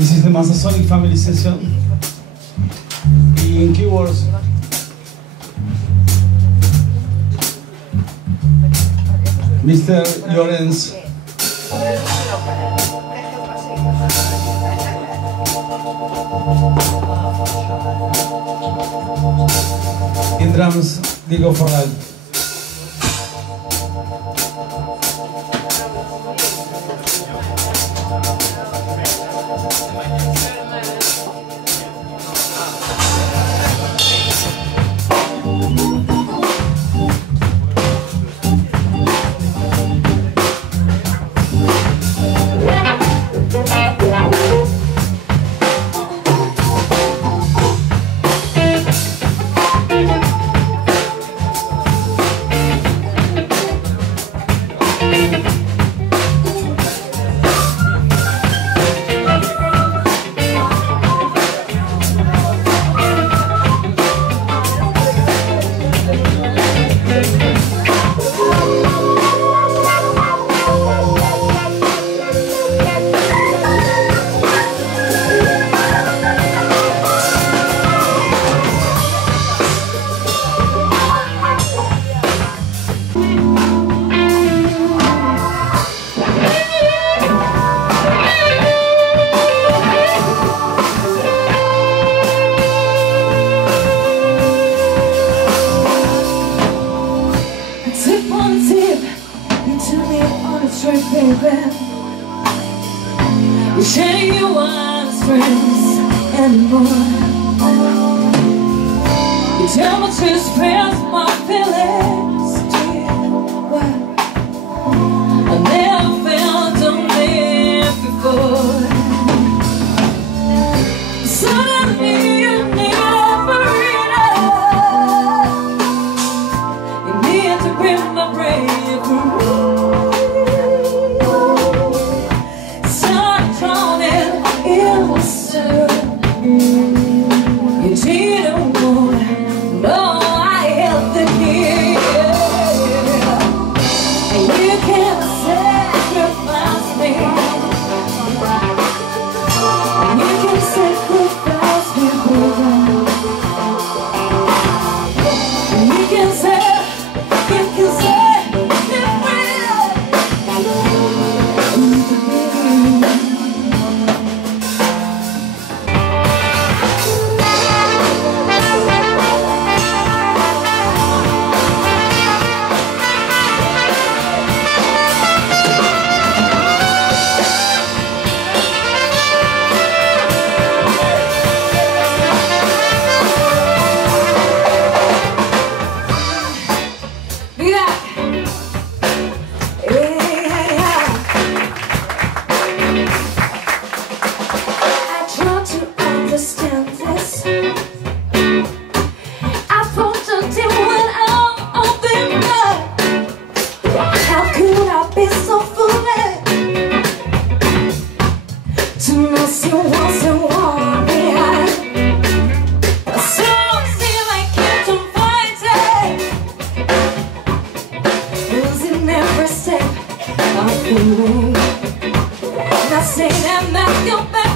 This is the Masasonic Family Session. Y en keyboards, Mr. Llorens. In drums, Diego Forral. You share your wildest dreams anymore. You tell me to express my feelings to you. Well, I never felt a man before. Suddenly you never enough. You need to bring my brain through. You didn't want to know I held the key, and you can't sacrifice me. You can sacrifice me, you can say I say that, Matthew.